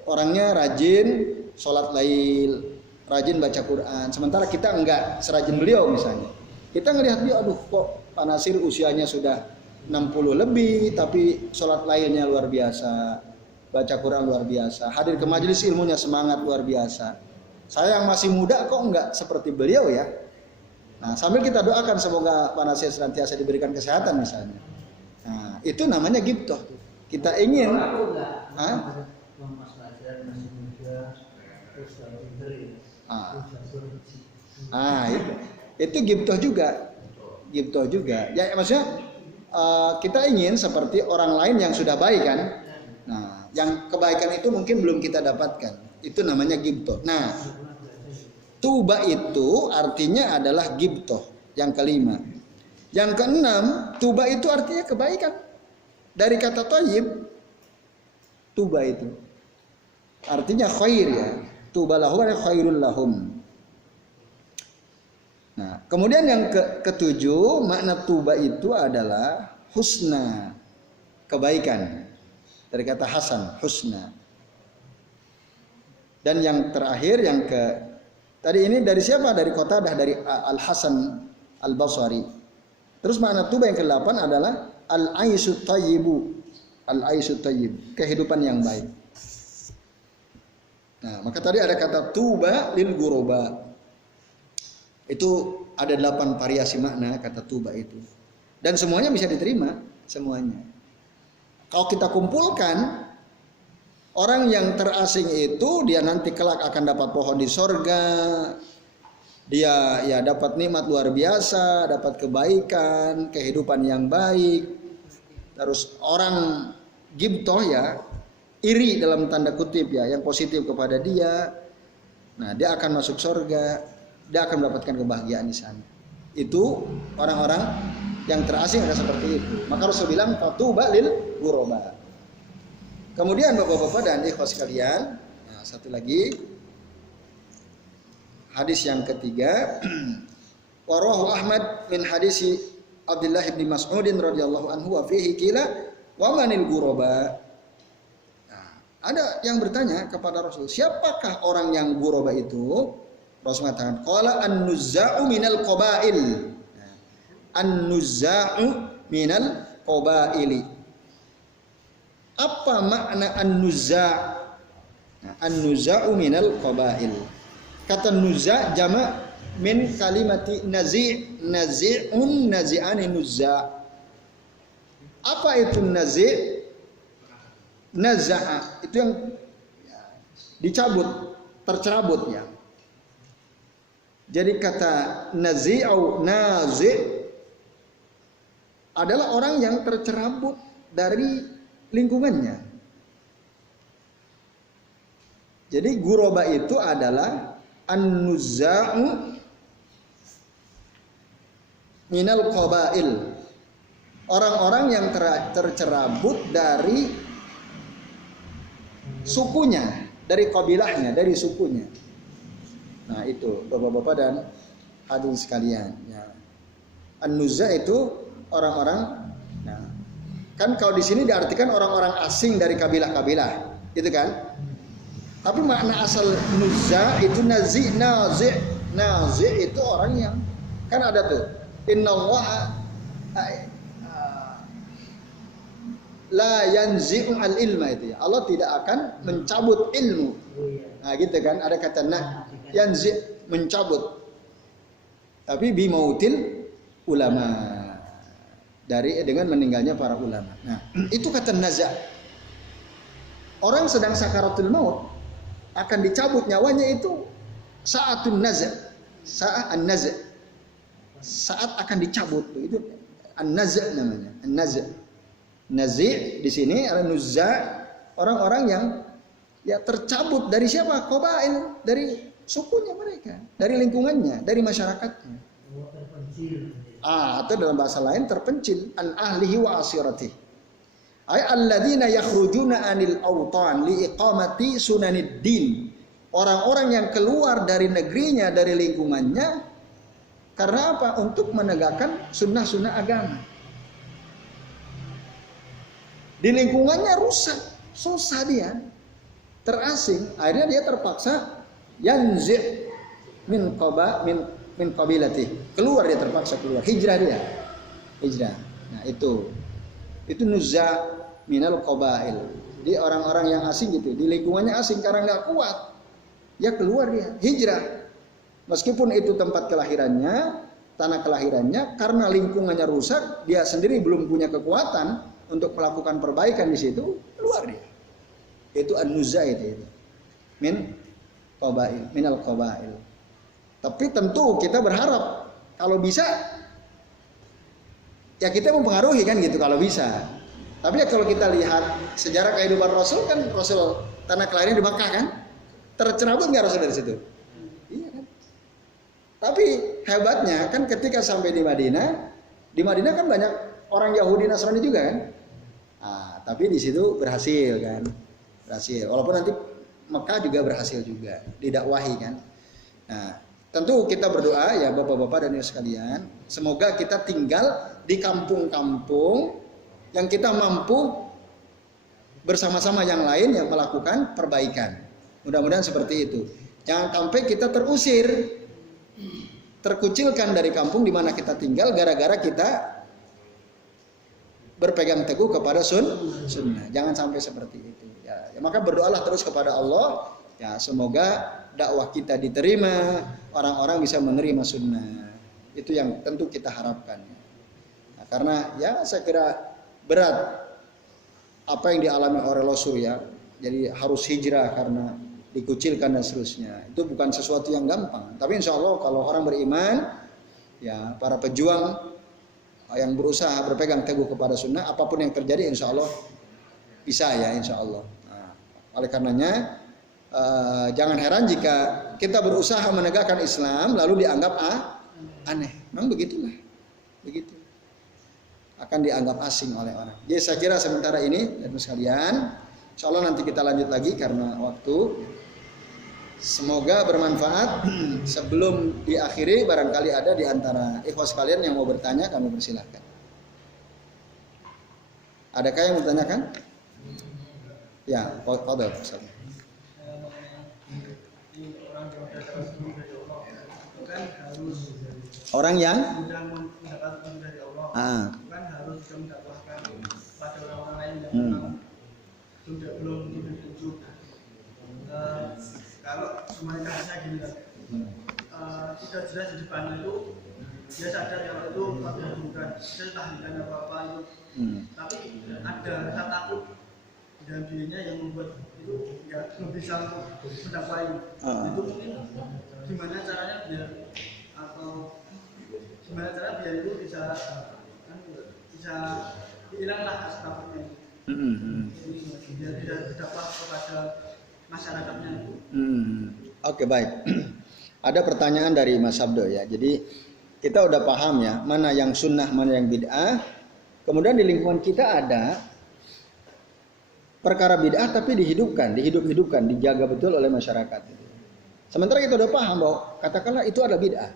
orangnya rajin sholat lail, rajin baca Quran, sementara kita enggak serajin beliau misalnya. Kita ngelihat dia, aduh kok Pak Nasir usianya sudah 60 lebih, tapi sholat lainnya luar biasa, baca Quran luar biasa, hadir ke majelis ilmunya semangat luar biasa. Saya yang masih muda kok enggak seperti beliau ya. Nah, sambil kita doakan semoga Pak Nasir senantiasa diberikan kesehatan misalnya. Nah, itu namanya ghibtoh. Kita ingin itu ghibtoh juga. Ghibtoh juga. Ya maksudnya kita ingin seperti orang lain yang sudah baik kan. Nah, yang kebaikan itu mungkin belum kita dapatkan. Itu namanya ghibtoh. Nah, tuba itu artinya adalah ghibtoh. Yang kelima. Yang keenam, tuba itu artinya kebaikan. Dari kata thayyib, tuba itu artinya khair ya. Tuba lahum wa khairul lahum. Nah, kemudian yang ketujuh, makna tuba itu adalah husna, kebaikan. Dari kata hasan, husna. Dan yang terakhir, tadi ini dari siapa? Dari Qatadah, dari Al-Hasan Al-Basri. Terus makna tuba yang ke-8 adalah al-aisyu thayyibu. Al-aisyu thayyib, kehidupan yang baik. Nah, maka tadi ada kata tuba lil ghuraba. Itu ada 8 variasi makna kata tuba itu. Dan semuanya bisa diterima, semuanya. Kalau kita kumpulkan, orang yang terasing itu dia nanti kelak akan dapat pohon di sorga. Dia ya dapat nikmat luar biasa, dapat kebaikan, kehidupan yang baik. Terus orang ghibtoh ya, iri dalam tanda kutip ya, yang positif kepada dia. Nah, dia akan masuk sorga, dia akan mendapatkan kebahagiaan di sana. Itu orang-orang yang terasing ada seperti itu. Maka Rasul bilang fatuba lil ghuraba. Kemudian Bapak-bapak dan ikhwas sekalian, nah, satu lagi hadis yang ketiga, warahu Ahmad min hadisi Abdullah bin Mas'udin radhiyallahu anhu wa fihi qila wa manil ghuraba. Nah, ada yang bertanya kepada Rasul, siapakah orang yang ghuraba itu? Rasul mengatakan, qala an-nuzza'u minal qabail. Nah, an-nuzza'u minal qabaili. Apa makna an-nuzza'? Nah, an-nuzza'u minal qabail. Kata nuzza' jama' min kalimati nazi', nazi'un, nazi'ani nuzza'. Apa itu nazi'? Naza'a itu yang dicabut, tercerabut ya. Jadi kata nazi' atau nazi' adalah orang yang tercerabut dari lingkungannya. Jadi ghuraba itu adalah an-nuzza'u minal qabail. Orang-orang yang tercerabut dari sukunya, dari kabilahnya, dari sukunya. Nah, itu Bapak-bapak dan hadirin sekalian, ya. An-nuzza itu orang-orang, nah, kan kalau di sini diartikan orang-orang asing dari kabilah-kabilah, gitu kan? Tapi makna asal nuzza itu nazi', nazi' itu orang yang kan ada tuh. Innallaha la yanzi'u al-ilma itu ya. Allah tidak akan mencabut ilmu. Nah, gitu kan? Ada kata yanzi' mencabut. Tapi bi mautil ulama. Dengan meninggalnya para ulama. Nah, itu kata naza'. Orang sedang sakaratul maut akan dicabut nyawanya itu saatun naza'. Saat an-naza'. Saat akan dicabut itu an-naza' namanya. An-naza'. Nazi' di sini al-nuzza' orang-orang yang ya tercabut dari siapa? Qabail, dari sukunya mereka, dari lingkungannya, dari masyarakatnya. Atau dalam bahasa lain terpencil, an ahlihi wa asiratihi. Ay alladzina yakhrujuna anil awtan li iqamati sunanid din. Orang-orang yang keluar dari negerinya, dari lingkungannya karena apa? Untuk menegakkan sunnah-sunnah agama. Di lingkungannya rusak, susah dia, terasing, akhirnya dia terpaksa yanzi', min qabilati. Keluar dia, terpaksa keluar. Hijrah dia. Hijrah. Nah, itu nuzza minal qabail. Di orang-orang yang asing gitu, di lingkungannya asing karena nggak kuat. Ya keluar dia, hijrah. Meskipun itu tempat kelahirannya, tanah kelahirannya, karena lingkungannya rusak, dia sendiri belum punya kekuatan untuk melakukan perbaikan di situ, keluar dia. Itu an-nuzza itu. Minal qabail. Tapi tentu kita berharap kalau bisa ya kita mempengaruhi kan gitu kalau bisa. Tapi ya kalau kita lihat sejarah kehidupan Rasul kan, Rasul tanah kelahirannya di Makkah kan, tercerabut nggak Rasul dari situ? Iya kan. Tapi hebatnya kan ketika sampai di Madinah kan banyak orang Yahudi Nasrani juga kan. Tapi di situ berhasil kan, berhasil. Walaupun nanti Mekah juga berhasil juga didakwahi kan. Nah, tentu kita berdoa ya bapak-bapak dan ibu sekalian, semoga kita tinggal di kampung-kampung yang kita mampu bersama-sama yang lain yang melakukan perbaikan. Mudah-mudahan seperti itu. Jangan sampai kita terusir, terkucilkan dari kampung di mana kita tinggal gara-gara kita berpegang teguh kepada sunnah. Jangan sampai seperti itu. Ya, maka berdoalah terus kepada Allah. Ya, semoga dakwah kita diterima, orang-orang bisa menerima sunnah. Itu yang tentu kita harapkan. Nah, karena ya saya kira berat apa yang dialami oleh Rasul ya. Jadi harus hijrah karena dikucilkan dan seterusnya. Itu bukan sesuatu yang gampang. Tapi insya Allah kalau orang beriman, ya para pejuang yang berusaha berpegang teguh kepada sunnah, apapun yang terjadi insya Allah bisa ya insya Allah. Nah, oleh karenanya jangan heran jika kita berusaha menegakkan Islam lalu dianggap aneh. Memang begitulah, begitu. Akan dianggap asing oleh orang. Jadi saya kira sementara ini teman sekalian, insya Allah nanti kita lanjut lagi karena waktu. Semoga bermanfaat. Sebelum diakhiri barangkali ada di antara ikhwas kalian yang mau bertanya, kami persilahkan. Adakah yang mau bertanyakan? Ya, fadhil. Orang yang sudah mendapatkan dari Allah, bukan harus mendakwahkan pada orang lain yang memang belum diberi petunjuk. Kalau semuanya kasusnya gini kan, tidak jelas di depannya itu dia sadar kalau itu bukan tahlilan apa-apa itu, tapi ada rasa takut dalam dirinya yang membuat itu nggak bisa mendakwai. Itu mungkin gimana caranya biar itu bisa hilanglah rasa takutnya. Biar tidak berdakwah kepada masyarakatnya. Oke, baik. Ada pertanyaan dari Mas Abdo ya. Jadi kita udah paham ya mana yang sunnah, mana yang bid'ah. Kemudian di lingkungan kita ada perkara bid'ah tapi dihidup-hidupkan, dijaga betul oleh masyarakat. Sementara kita udah paham bahwa katakanlah itu adalah bid'ah.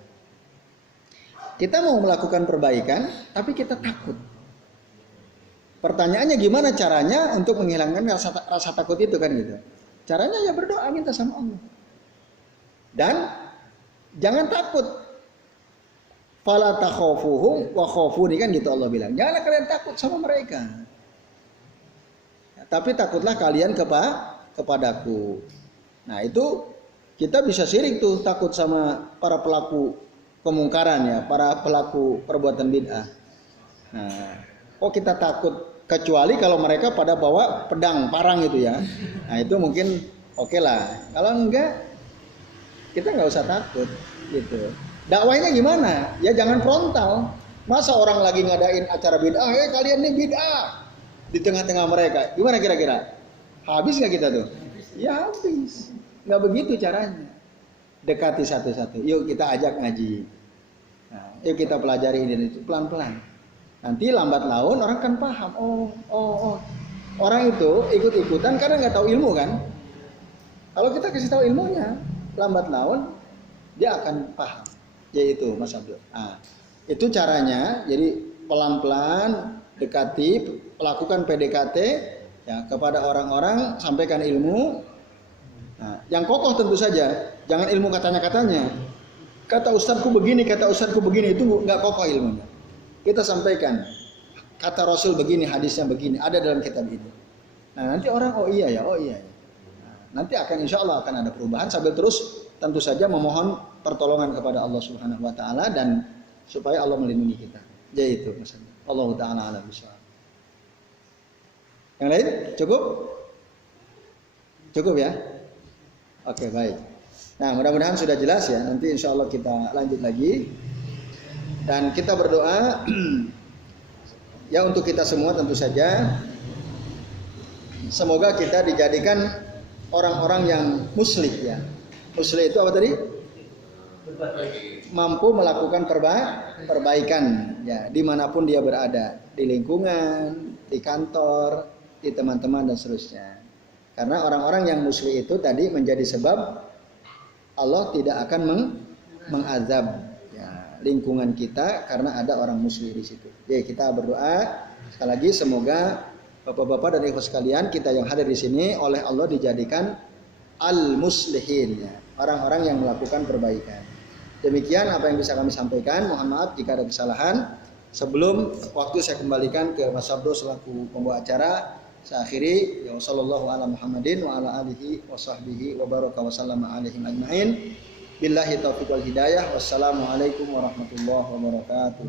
Kita mau melakukan perbaikan tapi kita takut. Pertanyaannya gimana caranya untuk menghilangkan rasa takut itu kan gitu. Caranya ya berdoa, minta sama Allah. Dan jangan takut. Fala takhafuhum wa khafuni kan gitu Allah bilang. Janganlah kalian takut sama mereka. Ya, tapi takutlah kalian kepadaku. Nah, itu kita bisa syirik tuh takut sama para pelaku kemungkaran ya, para pelaku perbuatan bid'ah. Nah, kok kita takut? Kecuali kalau mereka pada bawa pedang, parang itu ya. Nah itu mungkin oke lah. Kalau enggak, kita nggak usah takut gitu. Dakwahnya gimana? Ya jangan frontal. Masa orang lagi ngadain acara bid'ah, kalian nih bid'ah di tengah-tengah mereka. Gimana kira-kira? Habis nggak kita tuh? Ya habis. Nggak begitu caranya. Dekati satu-satu. Yuk kita ajak ngaji. Nah, yuk kita pelajari ini itu pelan-pelan. Nanti lambat laun orang kan paham. Oh. Orang itu ikut-ikutan karena nggak tahu ilmu kan. Kalau kita kasih tahu ilmunya, lambat laun dia akan paham. Yaitu Mas Abdul. Nah, itu caranya. Jadi pelan-pelan dekati, lakukan PDKT ya kepada orang-orang, sampaikan ilmu. Nah, yang kokoh tentu saja, jangan ilmu katanya-katanya. kata ustadku begini itu nggak kokoh ilmunya. Kita sampaikan kata Rasul begini, hadisnya begini, ada dalam kitab ini. Nah nanti orang oh iya ya. Nah, nanti akan insya Allah akan ada perubahan sambil terus tentu saja memohon pertolongan kepada Allah Subhanahu Wa Taala dan supaya Allah melindungi kita. Jadi itu maksudnya. Allah Taala alam bisawab. Yang lain cukup? Cukup ya? Oke baik. Nah mudah-mudahan sudah jelas ya. Nanti insya Allah kita lanjut lagi dan kita berdoa ya untuk kita semua tentu saja. Semoga kita dijadikan orang-orang yang muslih ya. Muslih itu apa tadi? Mampu melakukan perbaikan ya dimanapun dia berada, di lingkungan, di kantor, di teman-teman dan seterusnya. Karena orang-orang yang muslih itu tadi menjadi sebab Allah tidak akan mengazab ya, lingkungan kita karena ada orang muslih di situ. Jadi kita berdoa sekali lagi semoga Bapak-bapak dan ibu sekalian kita yang hadir di sini oleh Allah dijadikan al-muslihin ya, orang-orang yang melakukan perbaikan. Demikian apa yang bisa kami sampaikan. Mohon maaf jika ada kesalahan. Sebelum waktu saya kembalikan ke Mas Sabdo selaku pembawa acara. Saya akhiri ya sallallahu ala Muhammadin wa ala alihi wa sahbihi wa baraka wa sallama alaihim ajma'in. Billahi taufiq wal hidayah. Wassalamualaikum warahmatullahi wabarakatuh.